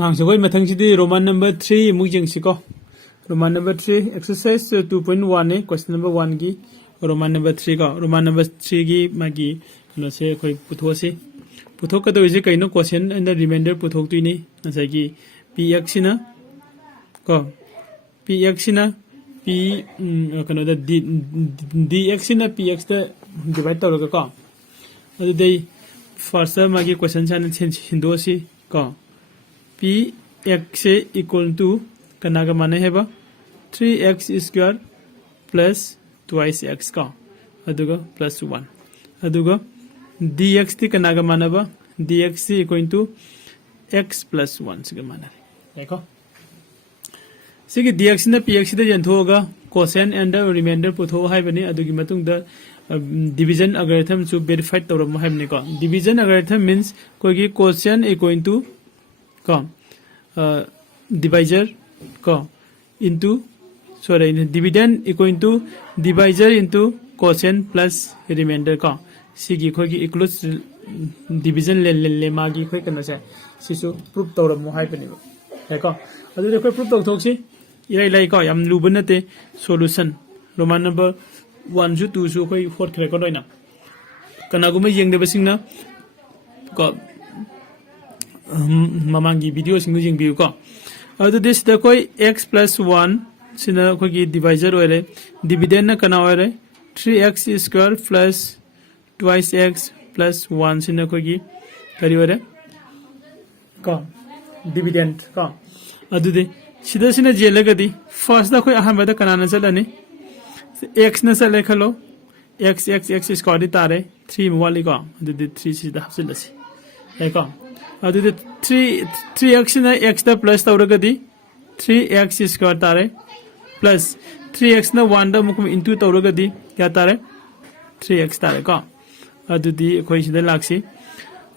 So koi mathang sidi Roman number 3 muk jeng siko. Roman number 3 exercise 2.1 ne question number 1 gi Roman number 3 ko Roman number 3 gi magi no se koi putho se puthok ka do ise kaino question and the remainder puthok tu ni na sai gi px na ko px na p kano da dx na px da divide to ko adu dei first magi question chan hindo si ko px equal to kanaga mane heba 3x square plus twice x ka aduga plus 1 aduga dx ti kanaga manaba dx equal to x plus 1 siga manare eko sigi dx na px da janthoga cosine and the remainder putho haibani adugi matung da division algorithm to verified tawram haibni ko division algorithm means kogi cosine equal to ko divisor ko into sorry dividend equal to divisor into cosine plus remainder ko sigi khogi equals division le magi khoi kana se sisu proof tawram mo haibani ba ko adu de khoi proof taw thoksi irai lai ko yam lubana te solution roman number 1 su 2 su khoi 4 khre ko doina kana guma yeng de basingna ko mamangi video sing jing biu ko adu this the koi x plus 1 sina khogi divisor ore dividend na kana ore 3x square plus twice x plus 1 sina khogi kari ore ko dividend ko adu de sida sina jelaga di first da koi aham da kana na chalani x na chale khalo x square di tare 3 wali ko adu de 3 sida hapsilasi ko adu de 3x na x da plus tawragadi 3x square tare plus 3x na 1 da mukum into tawragadi kya tare 3x tare ko adu di koi sida laksi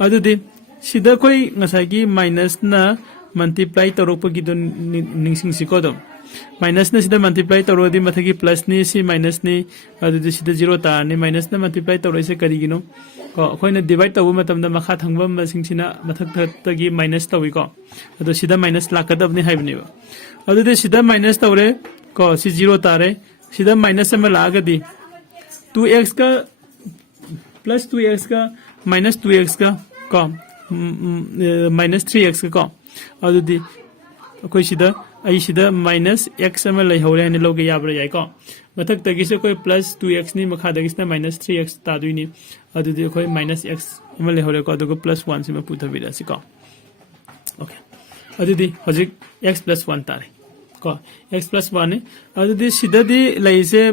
adu di sida koi ngasai gi minus na multiply tawrok gi don ningsing si ko do minus na sida multiply tawrodi mathagi plus ni si minus ni adu di sida 0 ta ni minus na multiply tawroi se kari gino ko khoina divide tawu matam da makha thangba masing sina mathak ta gi minus tawi ko adu sida minus lakadab ni haibni ba adu de sida minus tawre ko si 0 tare sida minus sama lagadi 2x ka plus 2x ka minus 2x ka ko minus 3x ka ko adu di koi sida ai sida minus x sama lai hore ne loge yabra yai ko mathak tagi se koi plus 2x ni makha dagi se minus 3x ta duini adu di koi minus x ama lai hore ko adu ko plus 1 sima putha bira si ko okay adu di hojik x plus 1 tare ko x plus 1 ne adu di sida di lai se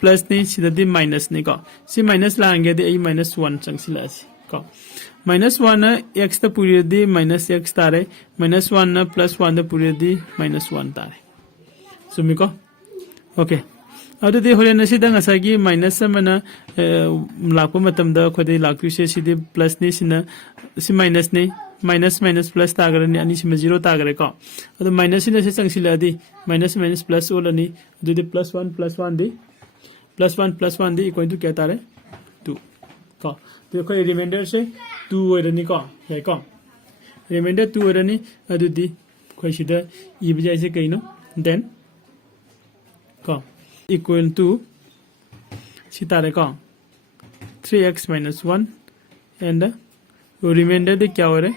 plus ni sida di minus ni ko si minus la ange di ai minus 1 chang sila si ko minus 1 na x ta puri di minus x tare minus 1 na plus 1 da puri di minus 1 tare sumi ko okay adu di hore na sida ngasai gi minus samana lakpa matam da khode laktu se sidi plus ni sina si minus ni minus plus tagara ni ani sima 0 tagara ko adu minus ni se chang sila di minus plus all ani adu di plus 1 di plus 1 di equal to kya tare 2 ko to ko remainder se 2 orani ko right ko remainder 2 orani adu di khoi sida e bijai se kaino then ko equal to sitare ko 3x minus 1 and the remainder de kya ho raha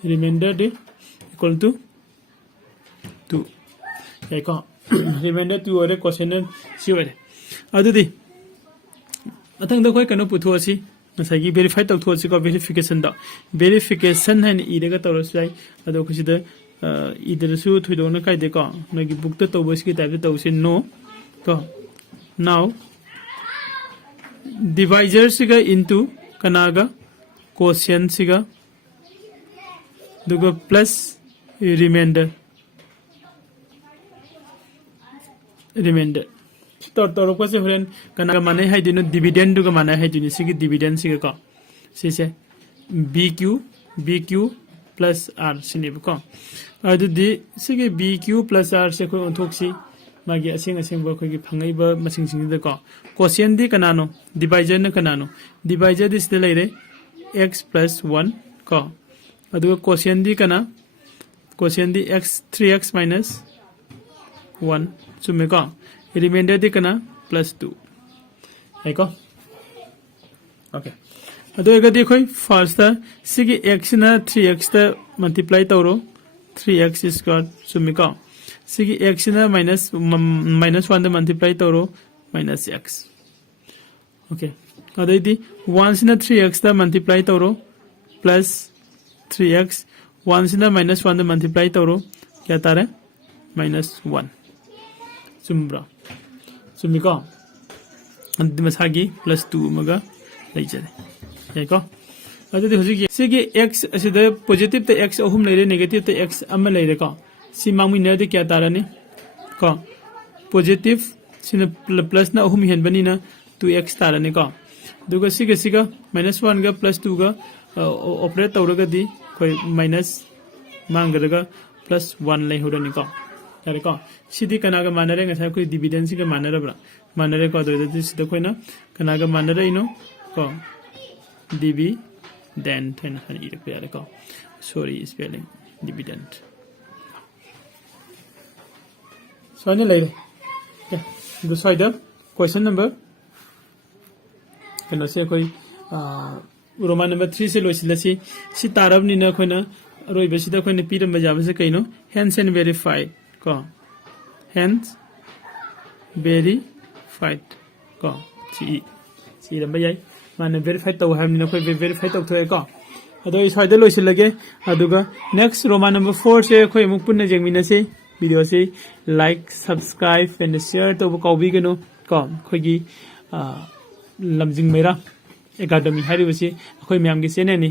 hai remainder de equal to 2 right ko remainder 2 ho raha question si ho raha adu di athang da koi kano putho si nasagi verify taw tho si ko verification han e daga tawro sai adu khusida either su thuidona kai de ko nagi book ta taw bos ki type taw si no ko now divisor siga into kanaga quotient siga duga plus remainder toro ko se horen kanaga mane hai dinu dividend duga mane hai dinu sigi dividend siga ko se bq plus r sini ko adu di sigi bq plus r se ko onthoksi magi asing ba khogi phangai ba masing sing de ko quotient di kanano divisor na kanano divisor this de leire x plus 1 ko अदुगा quotient दी कना quotient दी x 3x minus 1 चुमे को remainder दी कना plus 2 है को okay अदो एगा देखो first ता सिगी x ना 3x ता मल्टीप्लाई तौरो 3x स्क्वायर चुमे को सिगी x ना minus 1 दा मल्टीप्लाई तौरो minus x ओके अदो इदी 1 सिना 3x दा मल्टीप्लाई तौरो plus 3x 1 सिना minus 1 दा मल्टीप्लाई तौरो क्या तारे minus 1 चुम्ब्रा चुमिको अंतिम सागी plus 2 मगा लेजरे याको अदुदि हुजिक सिगी x असिदा पॉजिटिव ते x अहुम लेरे नेगेटिव ते x अमा लेरे को सि मांगमिनर दे क्या ताराने को पॉजिटिव सिना प्लस ना अहुम हेनबनी ना 2x ताराने को दुगा सिगा -1 गा +2 गा ऑपरेट तौरगा दी कोई माइनस मांगरगा +1 ले होरनी को यारे को सिदी कनागा मानरे ngasa कोई डिविडेंड सिगा मानरब्रा मानरे को अदो सिदा कोइना कनागा मानरे इनो को डिविडेंड है ना ये पे यारे को सॉरी स्पेलिंग डिविडेंड सोने ले दूसरा इधर क्वेश्चन नंबर कनो से कोई रोमान नंबर 3 से लोसिलसी सि तारबनी न खोना रोइबसिदा खोने पिरम बजाबसे कइनो हेंस एंड वेरीफाइड को हेंस वेरीफाइड को सी रम बजाय माने वेरीफाइड तो हमनि न खोय वेरीफाइड तो थोय को अदो इसाइदा लोसिलगे अदुगा नेक्स्ट रोमान नंबर 4 से खोय मुक पुन्ने जेंगमिनसे वीडियो से लाइक सब्सक्राइब एंड शेयर तो काउबी गनो को खोगी लमजिंग मेरा एकेडमी हारिबसी अखोय म्याम गी चेनेल नि